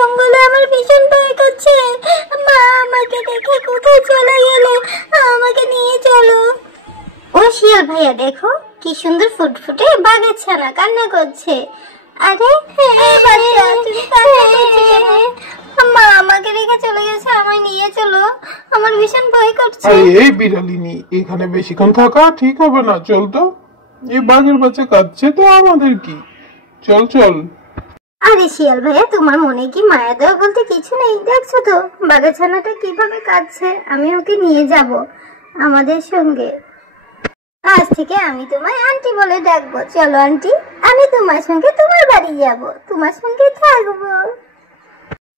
জঙ্গলে আমার ভীষণ ভয় করছে। মা আমাকে দেখে কোথায় চলে গেলে, আমাকে নিয়ে চলো। ও শিয়াল ভাইয়া, দেখো কি সুন্দর ফুটফুটে বাঘের ছানা কান্না করছে। আরে বাচ্চা, তুমি কান্না করছো কেন? মা আমাকে রেখে চলে গেছে, আমায় নিয়ে চলো, আমার ভীষণ ভয় করছে। আরে এই বিড়ালিনী, এখানে বেশিক্ষণ থাকা ঠিক হবে না, চল তো। এই বাঘের বাচ্চা কাঁদছে তো আমাদের কি, চল চল। আরে শিয়াল ভাইয়া, তোমার মনে কি মায়া দেওয়া বলতে কিছু নেই? দেখছো তো বাঘের ছানাটা কিভাবে কাঁদছে, আমি ওকে নিয়ে যাব আমাদের সঙ্গে। আজ থেকে আমি তোমায় আন্টি বলে ডাকবো। চলো আন্টি, আমি তোমার সঙ্গে তোমার বাড়ি যাব, তোমার সঙ্গে থাকবো।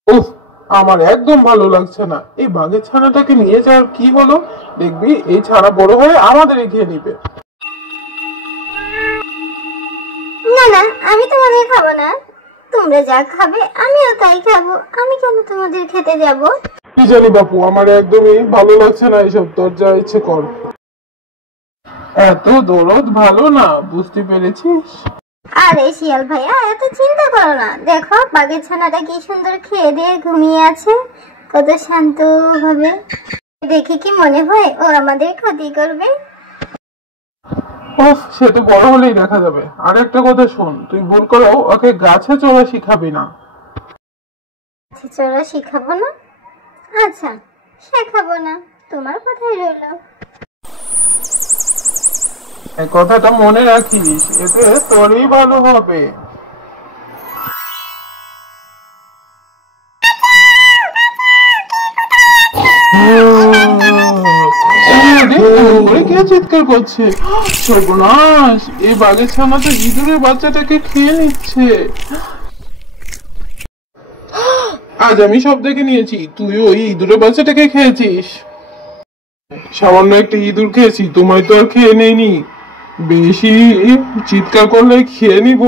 উফ, আমার একদম ভালো লাগছে না। এই বাঘের ছানাটাকে নিয়ে যাওয়ার কি হলো? দেখবি এই ছানা বড় হয়ে আমাদের খেয়ে নিবে। না না, আমি তোমাদের খাবো না, তোমরা যা খাবে আমিও তাই খাবো। আমি কেন তোমাদের খেতে যাব? কি জানি বাপু, আমার একদমই ভালো লাগছে না এসব, তোর যা ইচ্ছে কর। এত দরদ ভালো না, বুঝতে পেরেছিস? আরে শিয়াল ভাইয়া, এত চিন্তা করো না, দেখো বাঘের ছানাটা কি সুন্দর খেয়ে দিয়ে ঘুমিয়ে আছে, কত শান্ত ভাবে। দেখে কি মনে হয় ও আমাদের ক্ষতি করবে? উফ, সে তো বড় হলেই দেখা যাবে। আর একটা কথা শোন, তুই ভুল করেও ওকে গাছে চড়া শিখাবি না। চলো শিখাবো না? আচ্ছা, শেখাবো না, তোমার কথাই রইলো। এই কথাটা মনে রাখিস, এতে তোরই ভালো হবে। কে চিৎকার করছে? সর্বনাশ, এই বাঘের ছানা তো ইঁদুরের বাচ্চাটাকে খেয়ে নিচ্ছে। আজ আমি সব দেখে নিয়েছি, তুই ওই ইঁদুরের বাচ্চাটাকে খেয়েছিস। সামান্য একটা ইঁদুর খেয়েছি, তোমায় তো আর খেয়ে নেইনি। বেশি চিৎকার করলে খেয়ে নিব।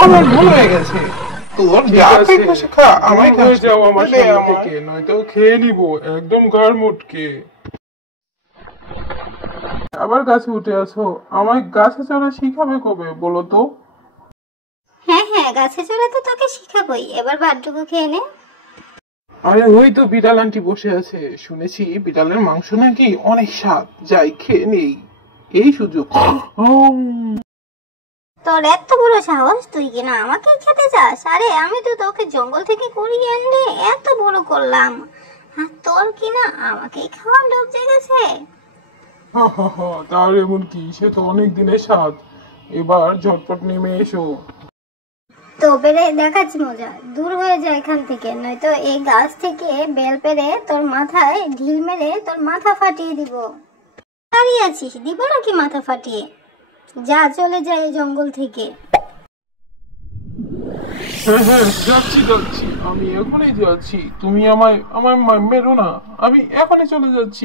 আমার ভুল হয়ে গেছে। তোর যা থেকে খা, আমায় খেয়ে যাও আমার সামনে থেকে, নয়তো খেয়ে নিব একদম ঘর মুটকে। আবার গাছে উঠে আছো, আমায় গাছে চড়া শিখাবে কবে বলো তো? হ্যাঁ হ্যাঁ, গাছে চড়া তো তোকে শিখাবোই, এবার ভাতটুকু খেয়ে নে। আরে ওই তো বিড়াল আন্টি বসে আছে, শুনেছি বিড়ালের মাংস নাকি অনেক স্বাদ, যাই খেয়ে নেই এই সুযোগ। তোর এত বড় সাহস, তুই কিনা আমাকে খেতে চাস? আরে আমি তো তোকে জঙ্গল থেকে কুড়িয়ে এনে এত বড় করলাম, আর তোর কিনা আমাকে খাওয়ার লোভ জেগেছে? তার এমন কি, সে তো অনেক দিনের স্বাদ। এবার ঝটপট নেমে এসো। তো পেরে দেখাচ্ছি মজা, দূর হয়ে যায় এখান থেকে, নয়তো এই গাছ থেকে বেল পেরে তোর মাথায় ঢিল মেরে তোর মাথা ফাটিয়ে দিব। দাঁড়িয়ে আছিস, দিব নাকি মাথা ফাটিয়ে? যা, চলে যায় এই জঙ্গল থেকে। হ্যাঁ হ্যাঁ, যাচ্ছি যাচ্ছি, আমি এখনই যাচ্ছি। তুমি আমায় আমায় মেরো না, আমি এখনই চলে যাচ্ছি।